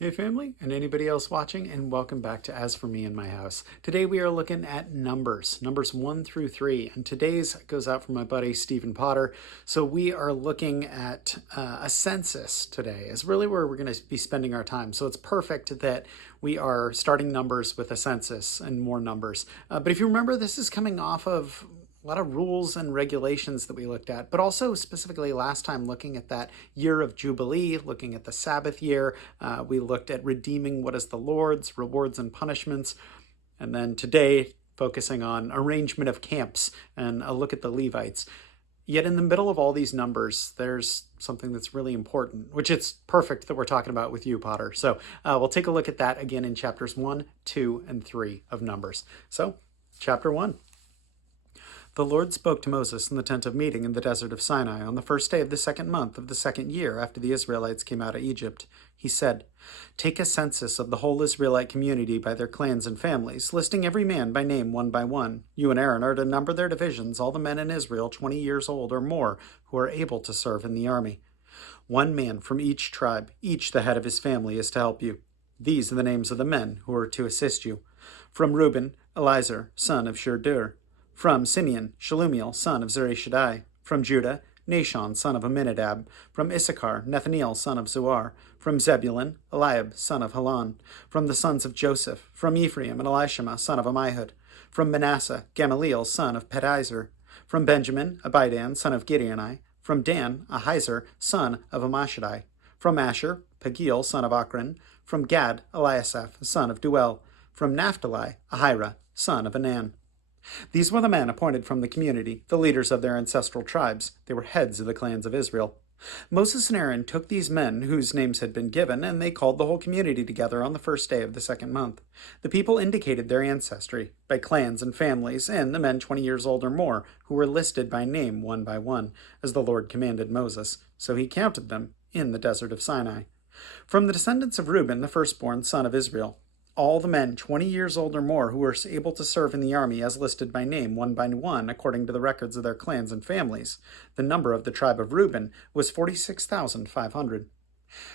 Hey family, and anybody else watching, and welcome back to As For Me in My House. Today we are looking at numbers 1 through 3, and today's goes out from my buddy Stephen Potter. So we are looking at a census today, is really where we're going to be spending our time. So it's perfect that we are starting numbers with a census and more numbers. But if you remember, this is coming off of a lot of rules and regulations that we looked at, but also specifically last time looking at that year of Jubilee, looking at the Sabbath year. We looked at redeeming what is the Lord's, rewards and punishments. And then today, focusing on arrangement of camps and a look at the Levites. Yet in the middle of all these numbers, there's something that's really important, which it's perfect that we're talking about with you, Potter. So we'll take a look at that again in chapters 1, 2, and 3 of Numbers. So, chapter 1. The Lord spoke to Moses in the tent of meeting in the desert of Sinai on the first day of the second month of the second year after the Israelites came out of Egypt. He said, "Take a census of the whole Israelite community by their clans and families, listing every man by name one by one. You and Aaron are to number their divisions, all the men in Israel 20 years old or more who are able to serve in the army. One man from each tribe, each the head of his family, is to help you. These are the names of the men who are to assist you. From Reuben, Elizur, son of Shur. From Simeon, Shalumiel, son of Zurishaddai. From Judah, Nashon, son of Amminadab. From Issachar, Nethaneel, son of Zuar. From Zebulun, Eliab, son of Helon. From the sons of Joseph. From Ephraim, and Elishama, son of Ammihud. From Manasseh, Gamaliel, son of Pedizur. From Benjamin, Abidan, son of Gideoni. From Dan, Ahizar, son of Ammishaddai. From Asher, Pagiel, son of Akran. From Gad, Eliasaph, son of Duel. From Naphtali, Ahira, son of Anan. These were the men appointed from the community, the leaders of their ancestral tribes. They were heads of the clans of Israel. Moses and Aaron took these men whose names had been given, and they called the whole community together on the first day of the second month. The people indicated their ancestry by clans and families, and the men 20 years old or more, who were listed by name one by one, as the Lord commanded Moses. So he counted them in the desert of Sinai. From the descendants of Reuben, the firstborn son of Israel, all the men 20 years old or more who were able to serve in the army as listed by name one by one according to the records of their clans and families. The number of the tribe of Reuben was 46,500.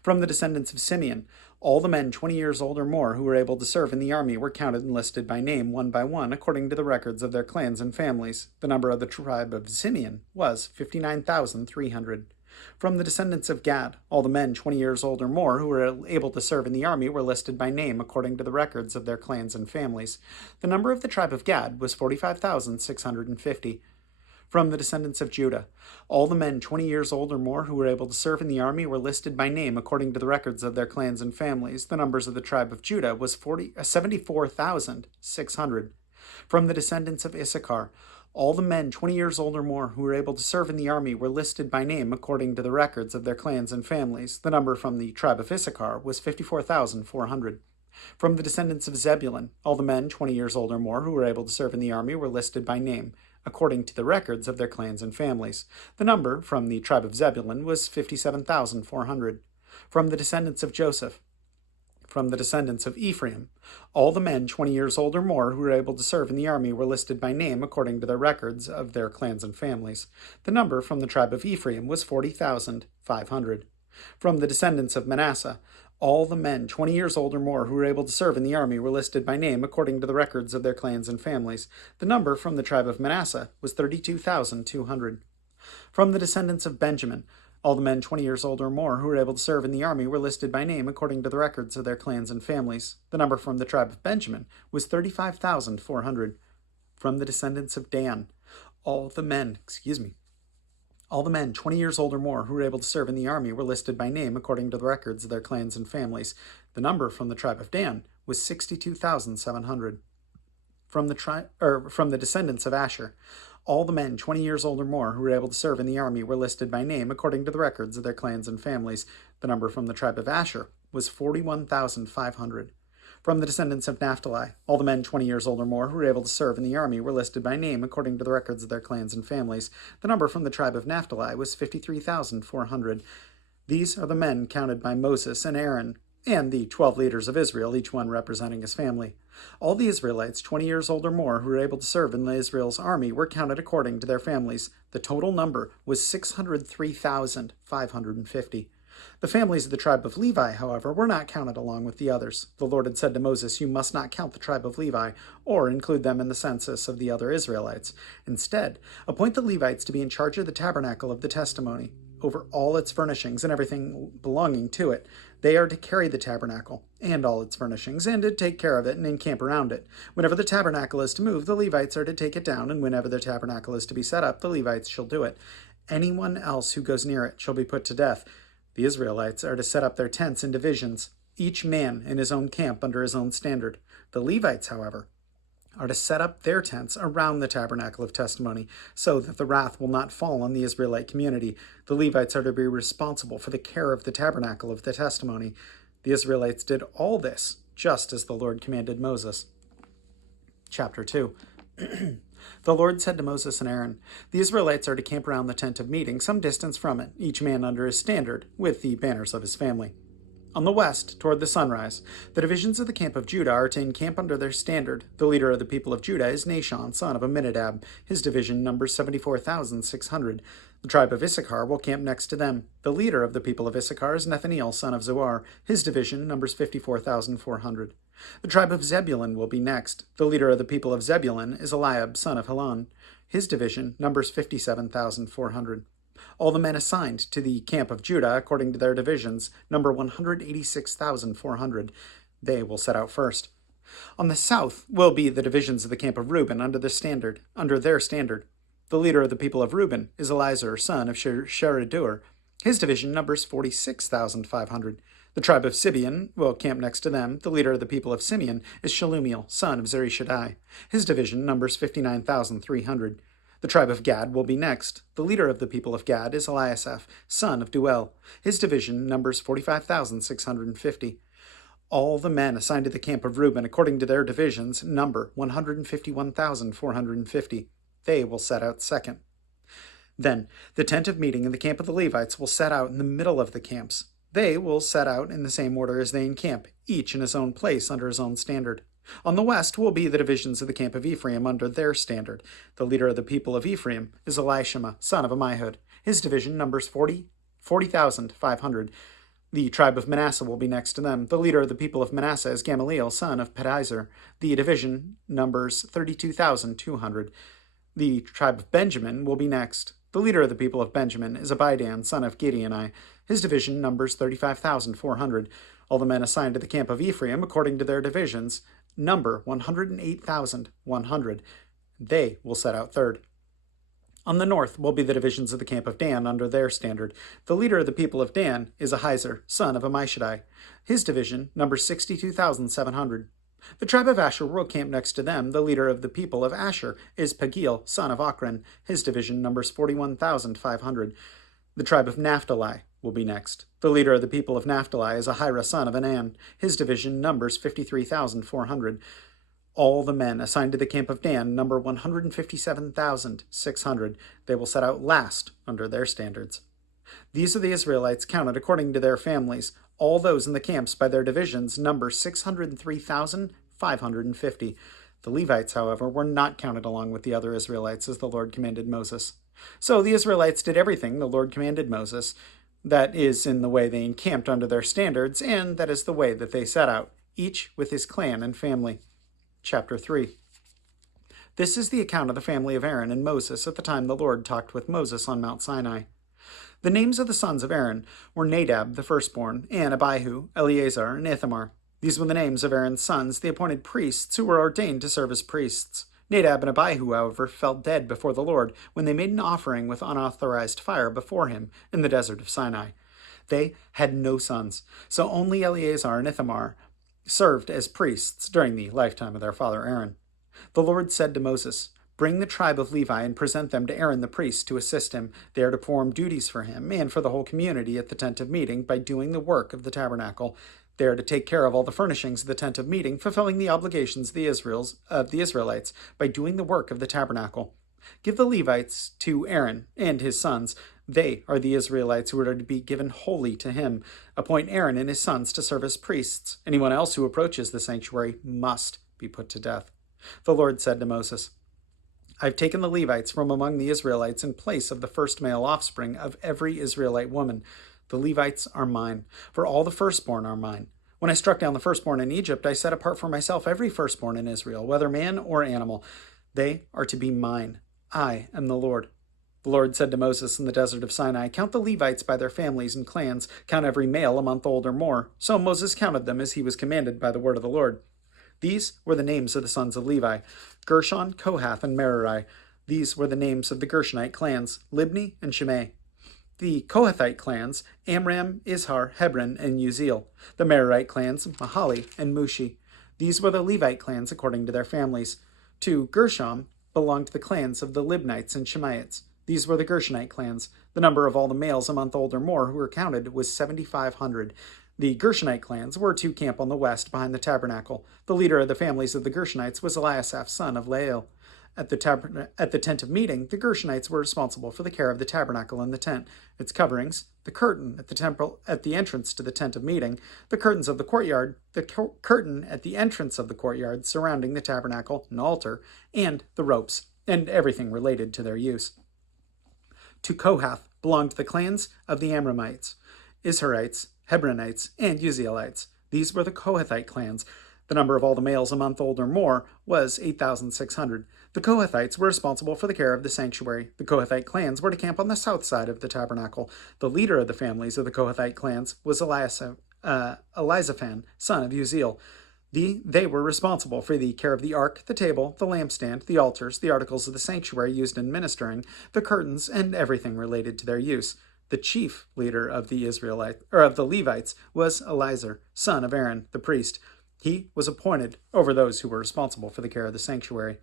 From the descendants of Simeon, all the men 20 years old or more who were able to serve in the army were counted and listed by name one by one according to the records of their clans and families. The number of the tribe of Simeon was 59,300. From the descendants of Gad, all the men 20 years old or more who were able to serve in the army were listed by name according to the records of their clans and families. The number of the tribe of Gad was 45,650. From the descendants of Judah, all the men 20 years old or more who were able to serve in the army were listed by name according to the records of their clans and families. The numbers of the tribe of Judah was 74,600. From the descendants of Issachar, all the men 20 years old or more who were able to serve in the army were listed by name according to the records of their clans and families. The number from the tribe of Issachar was 54,400. From the descendants of Zebulun, all the men 20 years old or more who were able to serve in the army were listed by name according to the records of their clans and families. The number from the tribe of Zebulun was 57,400. From the descendants of Joseph, from the descendants of Ephraim, all the men 20 years old or more who were able to serve in the army were listed by name according to the records of their clans and families. The number from the tribe of Ephraim was 40,500. From the descendants of Manasseh, all the men 20 years old or more who were able to serve in the army were listed by name according to the records of their clans and families. The number from the tribe of Manasseh was 32,200. From the descendants of Benjamin, all the men 20 years old or more who were able to serve in the army were listed by name according to the records of their clans and families. The number from the tribe of Benjamin was 35,400. From the descendants of Dan, all the men 20 years old or more who were able to serve in the army were listed by name according to the records of their clans and families. The number from the tribe of Dan was 62,700. From the descendants of Asher, all the men 20 years old or more who were able to serve in the army were listed by name according to the records of their clans and families. The number from the tribe of Asher was 41,500. From the descendants of Naphtali, all the men 20 years old or more who were able to serve in the army were listed by name according to the records of their clans and families. The number from the tribe of Naphtali was 53,400. These are the men counted by Moses and Aaron and the 12 leaders of Israel, each one representing his family. All the Israelites 20 years old or more who were able to serve in Israel's army were counted according to their families. The total number was 603,550. The families of the tribe of Levi, however, were not counted along with the others. The Lord had said to Moses, "You must not count the tribe of Levi, or include them in the census of the other Israelites. Instead, appoint the Levites to be in charge of the tabernacle of the testimony, over all its furnishings and everything belonging to it. They are to carry the tabernacle and all its furnishings, and to take care of it and encamp around it. Whenever the tabernacle is to move, the Levites are to take it down, and whenever the tabernacle is to be set up, the Levites shall do it. Anyone else who goes near it shall be put to death. The Israelites are to set up their tents in divisions, each man in his own camp under his own standard. The Levites, however, are to set up their tents around the tabernacle of testimony, so that the wrath will not fall on the Israelite community. The Levites are to be responsible for the care of the tabernacle of the testimony. The Israelites did all this, just as the Lord commanded Moses." Chapter 2. The Lord said to Moses and Aaron, "The Israelites are to camp around the tent of meeting, some distance from it, each man under his standard, with the banners of his family. On the west, toward the sunrise, the divisions of the camp of Judah are to encamp under their standard. The leader of the people of Judah is Nahshon, son of Amminadab. His division numbers 74,600. The tribe of Issachar will camp next to them. The leader of the people of Issachar is Nethaneel, son of Zuar. His division numbers 54,400. The tribe of Zebulun will be next. The leader of the people of Zebulun is Eliab, son of Helon. His division numbers 57,400. All the men assigned to the camp of Judah, according to their divisions, number 186,400. They will set out first. On the south will be the divisions of the camp of Reuben under their standard. The leader of the people of Reuben is Elizur, son of Sheridur. His division numbers 46,500. The tribe of Simeon will camp next to them. The leader of the people of Simeon is Shelumiel, son of Zurishaddai. His division numbers 59,300. The tribe of Gad will be next. The leader of the people of Gad is Eliasaph, son of Duel. His division numbers 45,650. All the men assigned to the camp of Reuben, according to their divisions, number 151,450. They will set out second. Then the tent of meeting and the camp of the Levites will set out in the middle of the camps. They will set out in the same order as they encamp, each in his own place under his own standard. On the west will be the divisions of the camp of Ephraim under their standard. The leader of the people of Ephraim is Elishama, son of Ammihud. His division numbers 40,500. The tribe of Manasseh will be next to them. The leader of the people of Manasseh is Gamaliel, son of Pedazur. The division numbers 32,200. The tribe of Benjamin will be next. The leader of the people of Benjamin is Abidan, son of Gideoni. His division numbers 35,400. All the men assigned to the camp of Ephraim, according to their divisions, number 108,100. They will set out third. On the north will be the divisions of the camp of Dan under their standard. The leader of the people of Dan is Ahiezer, son of Ammishaddai. His division numbers 62,700. The tribe of Asher will camp next to them. The leader of the people of Asher is Pagiel, son of Ochran. His division numbers 41,500. The tribe of Naphtali will be next. The leader of the people of Naphtali is Ahira, son of Anan. His division numbers 53,400. All the men assigned to the camp of Dan number 157,600. They will set out last under their standards. These are the Israelites counted according to their families. All those in the camps by their divisions number 603,550. The Levites, however, were not counted along with the other Israelites as the Lord commanded Moses. So the Israelites did everything the Lord commanded Moses. That is in the way they encamped under their standards, and that is the way that they set out, each with his clan and family. Chapter 3. This is the account of the family of Aaron and Moses at the time the Lord talked with Moses on Mount Sinai. The names of the sons of Aaron were Nadab, the firstborn, and Abihu, Eleazar, and Ithamar. These were the names of Aaron's sons, the appointed priests who were ordained to serve as priests. Nadab and Abihu, however, fell dead before the Lord when they made an offering with unauthorized fire before him in the desert of Sinai. They had no sons, so only Eleazar and Ithamar served as priests during the lifetime of their father Aaron. The Lord said to Moses, "Bring the tribe of Levi and present them to Aaron the priest to assist him. They are to perform duties for him and for the whole community at the tent of meeting by doing the work of the tabernacle. They are to take care of all the furnishings of the tent of meeting, fulfilling the obligations of the Israelites by doing the work of the tabernacle. Give the Levites to Aaron and his sons. They are the Israelites who are to be given wholly to him. Appoint Aaron and his sons to serve as priests. Anyone else who approaches the sanctuary must be put to death." The Lord said to Moses, "I've taken the Levites from among the Israelites in place of the first male offspring of every Israelite woman." The The Levites are mine, for all the firstborn are mine. When I struck down the firstborn in Egypt, I set apart for myself every firstborn in Israel, whether man or animal. They are to be mine. I am the Lord. The Lord said to Moses in the desert of Sinai, "Count the Levites by their families and clans. Count every male a month old or more." So Moses counted them as he was commanded by the word of the Lord. These were the names of the sons of Levi: Gershon, Kohath, and Merari. These were the names of the Gershonite clans: Libni and Shimei. The Kohathite clans: Amram, Izhar, Hebron, and Uzziel. The Merarite clans: Mahali and Mushi. These were the Levite clans according to their families. To Gershom belonged the clans of the Libnites and Shimeites. These were the Gershonite clans. The number of all the males a month old or more who were counted was 7,500. The Gershonite clans were to camp on the west behind the tabernacle. The leader of the families of the Gershonites was Eliasaph, son of Lael. At the tent of meeting, the Gershonites were responsible for the care of the tabernacle and the tent, its coverings, the curtain at the temple at the entrance to the tent of meeting, the curtains of the courtyard, the curtain at the entrance of the courtyard surrounding the tabernacle and altar, and the ropes, and everything related to their use. To Kohath belonged the clans of the Amramites, Izharites, Hebronites, and Uzzielites. These were the Kohathite clans. The number of all the males a month old or more was 8,600. The Kohathites were responsible for the care of the sanctuary. The Kohathite clans were to camp on the south side of the tabernacle. The leader of the families of the Kohathite clans was Elizaphan, son of Uzziel. They were responsible for the care of the ark, the table, the lampstand, the altars, the articles of the sanctuary used in ministering, the curtains, and everything related to their use. The chief leader of the Levites was Eleazar, son of Aaron, the priest. He was appointed over those who were responsible for the care of the sanctuary.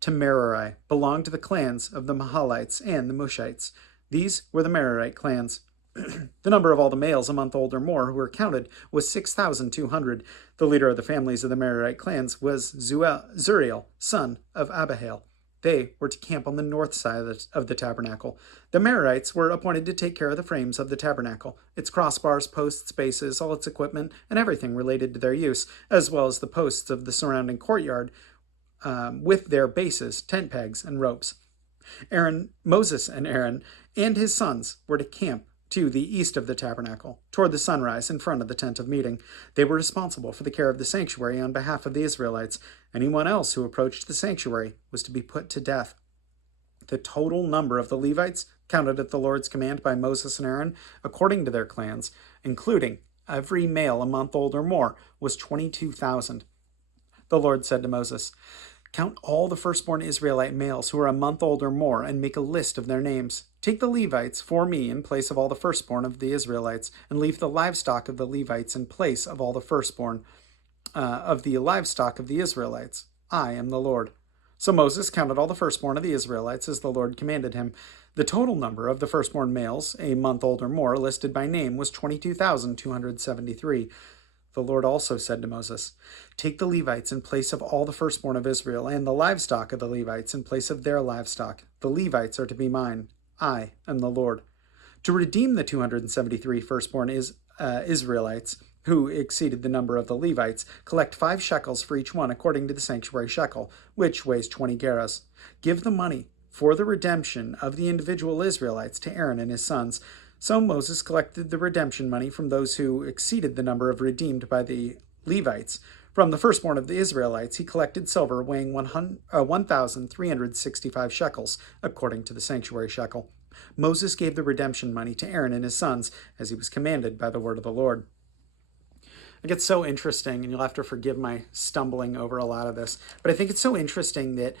To Merari belonged the clans of the Mahalites and the Mushites. These were the Merarite clans. The number of all the males a month old or more who were counted was 6,200. The leader of the families of the Merarite clans was Zuriel, son of Abihail. They were to camp on the north side of the tabernacle. The Merarites were appointed to take care of the frames of the tabernacle, its crossbars, posts, bases, all its equipment, and everything related to their use, as well as the posts of the surrounding courtyard with their bases, tent pegs, and ropes. Moses and Aaron and his sons were to camp to the east of the tabernacle, toward the sunrise in front of the tent of meeting. They were responsible for the care of the sanctuary on behalf of the Israelites. Anyone else who approached the sanctuary was to be put to death. The total number of the Levites, counted at the Lord's command by Moses and Aaron, according to their clans, including every male a month old or more, was 22,000. The Lord said to Moses, "Count all the firstborn Israelite males who are a month old or more and make a list of their names. Take the Levites for me in place of all the firstborn of the Israelites, and leave the livestock of the Levites in place of all the firstborn of the livestock of the Israelites. I am the Lord." So Moses counted all the firstborn of the Israelites as the Lord commanded him. The total number of the firstborn males, a month old or more, listed by name was 22,273. The Lord also said to Moses, "Take the Levites in place of all the firstborn of Israel, and the livestock of the Levites in place of their livestock. The Levites are to be mine. I am the Lord. To redeem the 273 firstborn Israelites, who exceeded the number of the Levites, collect 5 shekels for each one according to the sanctuary shekel, which weighs 20 gerahs. Give the money for the redemption of the individual Israelites to Aaron and his sons." So Moses collected the redemption money from those who exceeded the number of redeemed by the Levites. From the firstborn of the Israelites, he collected silver weighing 1,365 shekels, according to the sanctuary shekel. Moses gave the redemption money to Aaron and his sons, as he was commanded by the word of the Lord. It gets so interesting, and you'll have to forgive my stumbling over a lot of this, but I think it's so interesting that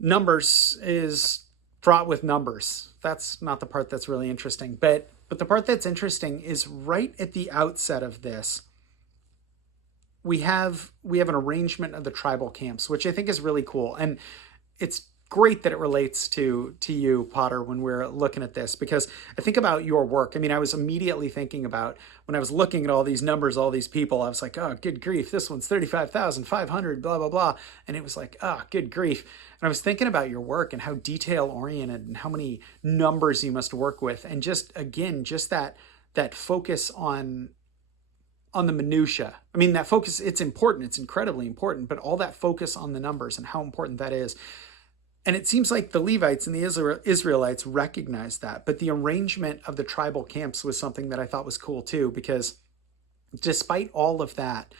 Numbers is fraught with numbers. That's not the part that's really interesting, but the part that's interesting is right at the outset of this, we have an arrangement of the tribal camps, which I think is really cool. And it's great that it relates to you, Potter, when we're looking at this, because I think about your work. I mean, I was immediately thinking about, when I was looking at all these numbers, all these people, I was like, oh, good grief, this one's 35,500, blah, blah, blah. And it was like, oh, good grief. And I was thinking about your work and how detail-oriented and how many numbers you must work with. And just, again, just that focus on the minutia. I mean, that focus, it's important. It's incredibly important. But all that focus on the numbers and how important that is. And it seems like the Levites and the Israelites recognized that. But the arrangement of the tribal camps was something that I thought was cool too, because despite all of that,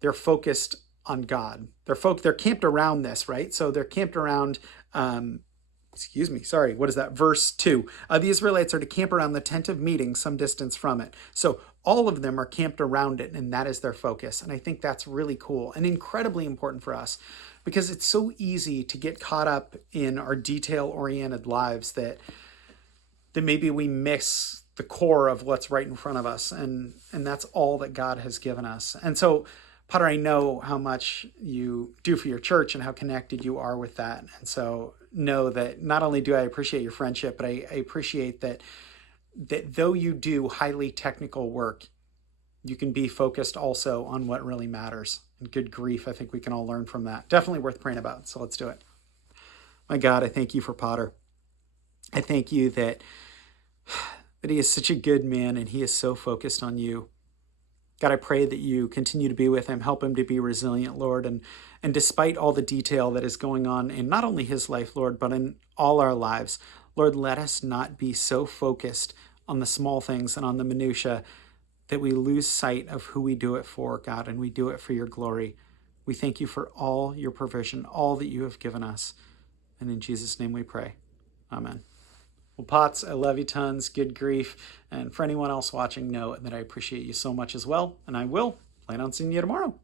they're focused on God. They're camped around this, right? So they're camped around, what is that? Verse 2. The Israelites are to camp around the tent of meeting some distance from it. So all of them are camped around it, and that is their focus. And I think that's really cool and incredibly important for us, because it's so easy to get caught up in our detail-oriented lives that maybe we miss the core of what's right in front of us. And that's all that God has given us. And so, Potter, I know how much you do for your church and how connected you are with that. And so know that not only do I appreciate your friendship, but I appreciate that though you do highly technical work, you can be focused also on what really matters. And good grief, I think we can all learn from that. Definitely worth praying about. So let's do it. My God, I thank you for Potter. I thank you that he is such a good man and he is so focused on you. God, I pray that you continue to be with him, help him to be resilient, Lord. And despite all the detail that is going on in not only his life, Lord, but in all our lives, Lord, let us not be so focused on the small things and on the minutia that we lose sight of who we do it for, God, and we do it for your glory. We thank you for all your provision, all that you have given us. And in Jesus' name we pray. Amen. Well, Potts, I love you tons. Good grief. And for anyone else watching, know that I appreciate you so much as well. And I will plan on seeing you tomorrow.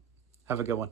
Have a good one.